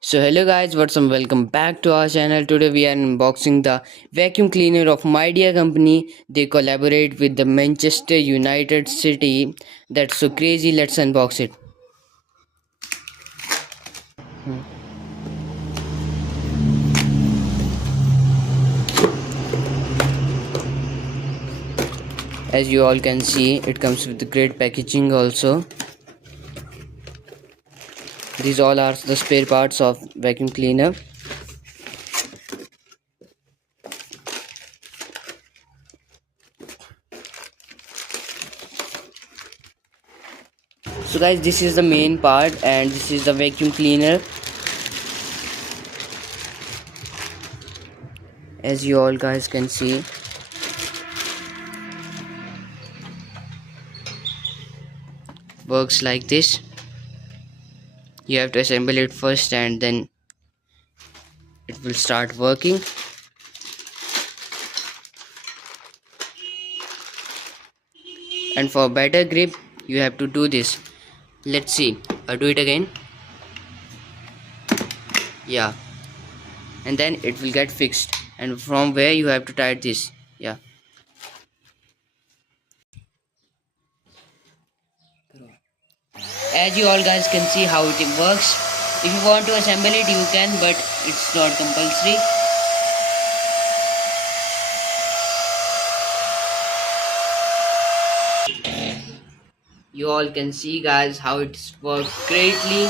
So hello guys, what's up? Welcome back to our channel. Today we are unboxing the vacuum cleaner of Midea company. They collaborate with the Manchester United City. That's so crazy. Let's unbox it. As you all can see, it comes with great packaging also. These all are the spare parts of vacuum cleaner. So guys, this is the main part and this is the vacuum cleaner. As you all guys can see, works like this. You have to assemble it first and then it will start working. And for better grip you have to do this. Let's see, I'll do it again. Yeah, and then it will get fixed, and from where you have to tighten this. Yeah, as you all guys can see how it works. If you want to assemble it you can, but it's not compulsory. You all can see guys how it's worked greatly.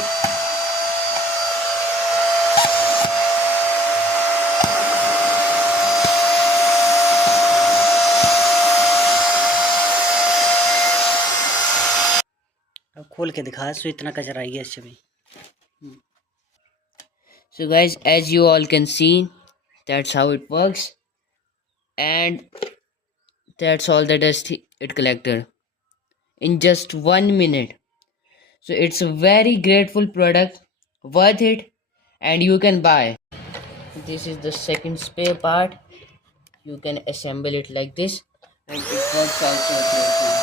अब खोल के दिखा सो इतना कचरा आई है इससे भी. So guys, as you all can see, that's how it works, and that's all the dust it collected in just 1 minute. So it's a very grateful product, worth it, and you can buy. This is the second spare part. You can assemble it like this, and it works also grateful.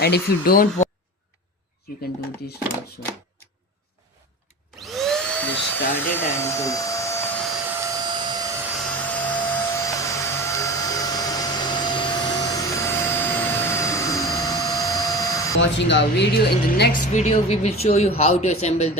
And if you don't want, you can do this also. Just start it and go. Watching our video. In the next video we will show you how to assemble the